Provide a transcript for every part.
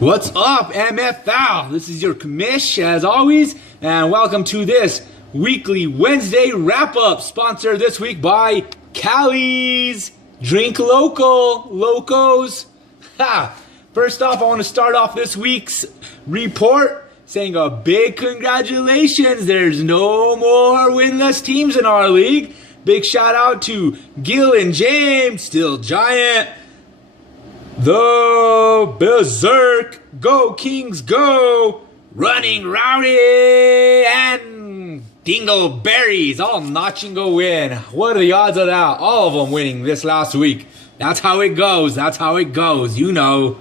What's up, Mfl? This is your commish, as always, and welcome to this weekly Wednesday wrap-up, sponsored this week by Cali's. Drink local, locos. Ha! First off, I want to start off this week's report saying a big congratulations. There's no more winless teams in our league. Big shout out to Gil and James, still giant. The Berserk, go Kings go, Running Rowdy, and Dingleberries, all notching a win. What are the odds of that? All of them winning this last week. That's how it goes, you know.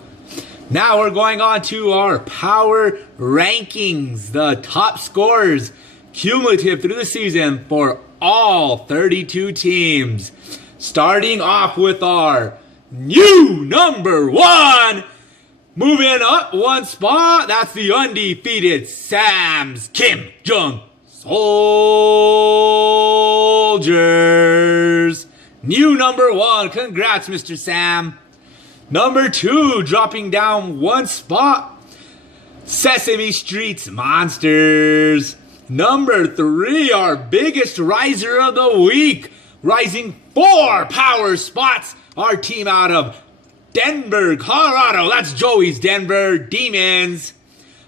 Now we're going on to our power rankings, the top scorers cumulative through the season for all 32 teams. Starting off with our new number one, moving up one spot, that's the undefeated Sam's Kim Jung Soldiers. New number one, congrats Mr. Sam. Number two, dropping down one spot, Sesame Street's Monsters. Number three, our biggest riser of the week, rising 4 power spots, our team out of Denver, Colorado. That's Joey's Denver Demons.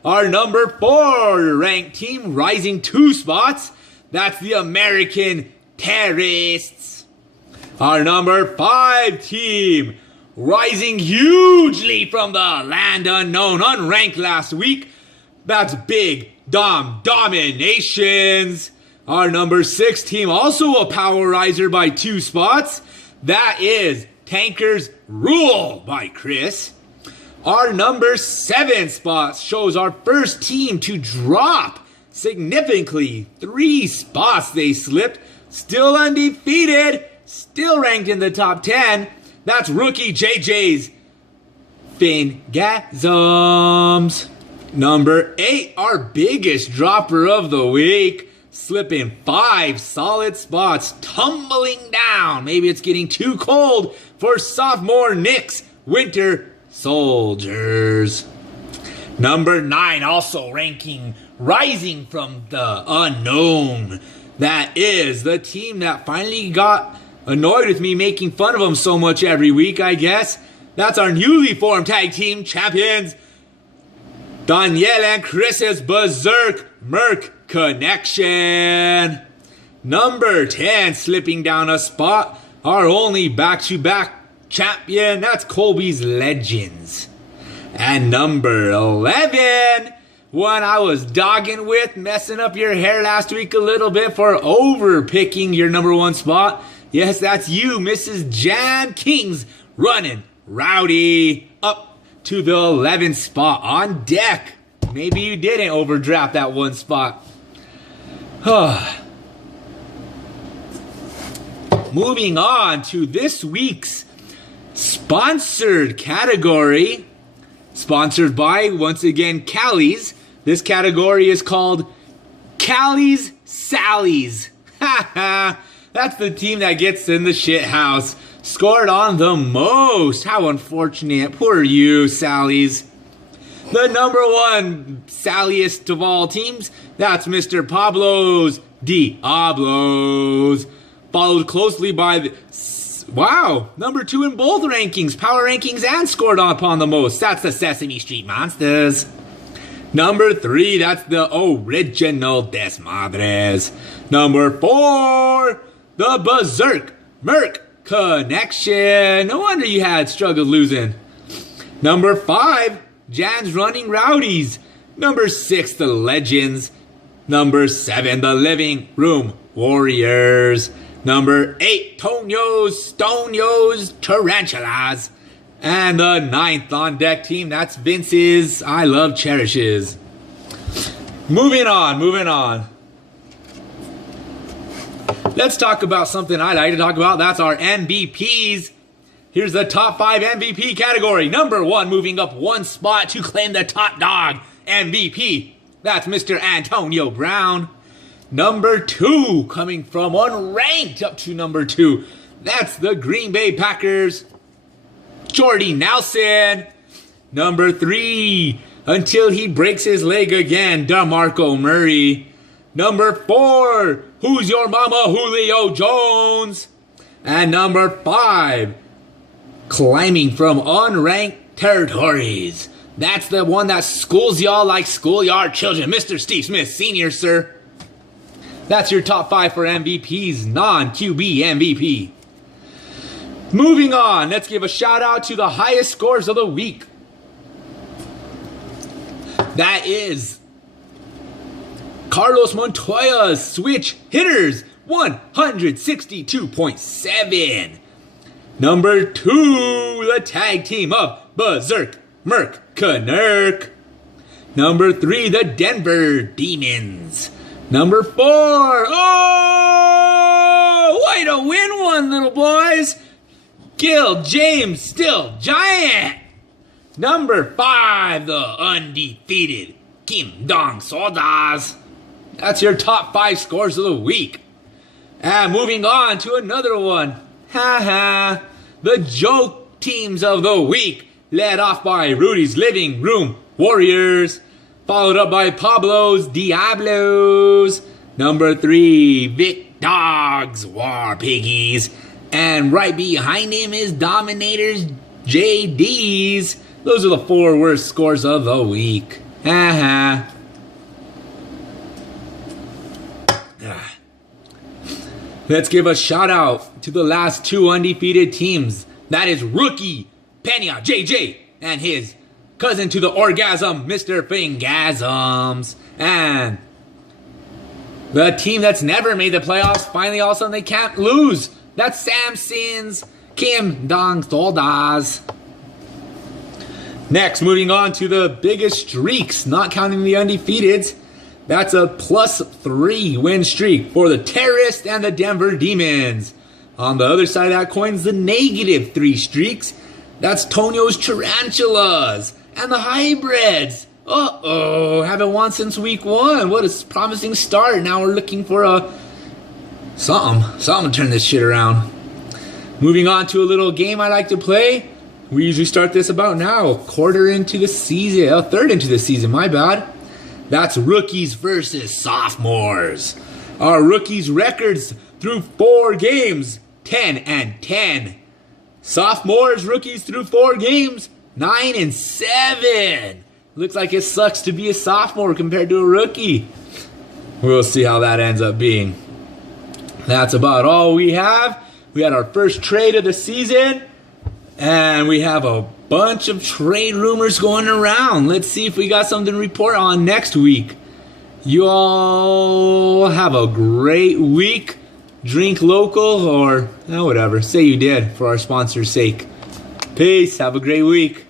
Our number 4 ranked team rising 2 spots. That's the American Terrorists. Our number 5 team rising hugely from the land unknown, unranked last week. That's Big Dom Dominations. Our number 6 team, also a power riser by 2 spots. That is Tankers Rule by Chris. Our number 7 spot shows our first team to drop significantly. 3 spots they slipped. Still undefeated. Still ranked in the top 10. That's Rookie JJ's Fingasms. Number 8, our biggest dropper of the week, slipping 5 solid spots, tumbling down. Maybe it's getting too cold for sophomore Nick's Winter Soldiers. Number 9, also rising from the unknown. That is the team that finally got annoyed with me making fun of them so much every week, I guess. That's our newly formed tag team champions, Danielle and Chris's Berserk Merc Connection. Number 10, slipping down a spot, our only back-to-back champion, that's Colby's Legends. And number 11, one I was dogging with, messing up your hair last week a little bit for over-picking your number 1 spot. Yes, that's you, Mrs. Jan Kings, Running Rowdy, up to the 11th spot on deck. Maybe you didn't overdraft that 1 spot. Moving on to this week's sponsored category, sponsored by, once again, Cali's. This category is called Cali's Sallies. That's the team that gets in the shit house. Scored on the most. How unfortunate. Poor you, Sallies. The number 1 salliest of all teams, that's Mr. Pablo's Diablos. Followed closely by the... Wow! Number 2 in both rankings, power rankings, and scored upon the most. That's the Sesame Street Monsters. Number 3, that's the original Desmadres. Number 4, the Berserk Merc Connection. No wonder you had struggled losing. Number 5, Jan's Running Rowdies. Number 6, the Legends. Number 7, the Living Room Warriors. Number 8, Stonio's Tarantulas. And the 9th on deck team, that's Vince's I Love Cherishes. Moving on. Let's talk about something I like to talk about. That's our MVPs. Here's the top 5 MVP category. Number 1, moving up 1 spot to claim the top dog MVP. That's Mr. Antonio Brown. Number 2, coming from unranked up to number 2. That's the Green Bay Packers, Jordy Nelson. Number 3, until he breaks his leg again, DeMarco Murray. Number 4, who's your mama, Julio Jones? And number 5, climbing from unranked territories. That's the one that schools y'all like schoolyard children. Mr. Steve Smith Sr., sir. That's your top 5 for MVPs, non-QB MVP. Moving on, let's give a shout out to the highest scores of the week. That is Carlos Montoya's switch hitters, 162.7. Number 2, the tag team of Berserk Merc Knurk. Number 3, the Denver Demons. Number 4, oh, way to win one, little boys. Gil James Still Giant. Number 5, the undefeated Kim Dong Sodas. That's your top 5 scores of the week. And moving on to another one. The joke teams of the week, led off by Rudy's Living Room Warriors, followed up by Pablo's Diablos. Number 3, Vic Dogs War Piggies. And right behind him is Dominators JDs. Those are the 4 worst scores of the week. Let's give a shout out to the last 2 undefeated teams. That is Rookie Pena JJ and his cousin to the orgasm, Mr. Fingasms. And the team that's never made the playoffs, finally all of a sudden they can't lose. That's Samson's Kim Dong Soldas. Next, moving on to the biggest streaks, not counting the undefeateds. That's a +3 win streak for the Terrorists and the Denver Demons. On the other side of that coin's the -3 streaks. That's Tonio's Tarantulas and the Hybrids. Haven't won since week 1. What a promising start. Now we're looking for something to turn this shit around. Moving on to a little game I like to play. We usually start this about now, third into the season, my bad. That's rookies versus sophomores. Our rookies' records through 4 games, 10-10. Sophomores, rookies through 4 games, 9-7. Looks like it sucks to be a sophomore compared to a rookie. We'll see how that ends up being. That's about all we have. We had our first trade of the season, and we have a bunch of trade rumors going around. Let's see if we got something to report on next week. You all have a great week. Drink local or whatever. Say you did for our sponsor's sake. Peace. Have a great week.